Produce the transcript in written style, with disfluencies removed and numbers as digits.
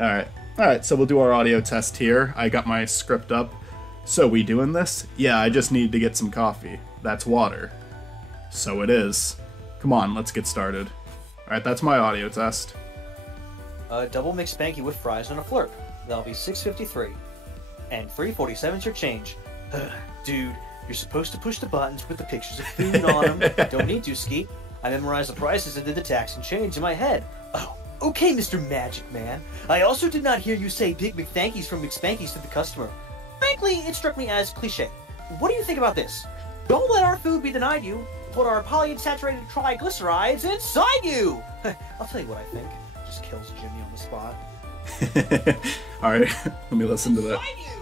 Alright, so we'll do our audio test here. I got my script up. So, we doing this? Yeah, I just need to get some coffee. That's water. So it is. Come on, let's get started. Alright, that's my audio test. Double McSpanky with fries and a flurp. That'll be $6.53. And $3.47's your change. Dude, you're supposed to push the buttons with the pictures of food on them. Don't need to, Ski. I memorized the prices and did the tax and change in my head. Oh, okay, Mr. Magic Man. I also did not hear you say Big McThankies from McSpankies to the customer. Frankly, it struck me as cliche. What do you think about this? Don't let our food be denied you. Put our polyunsaturated triglycerides inside you! I'll tell you what I think. Just kills Jimmy on the spot. Alright, let me listen to that. Inside you!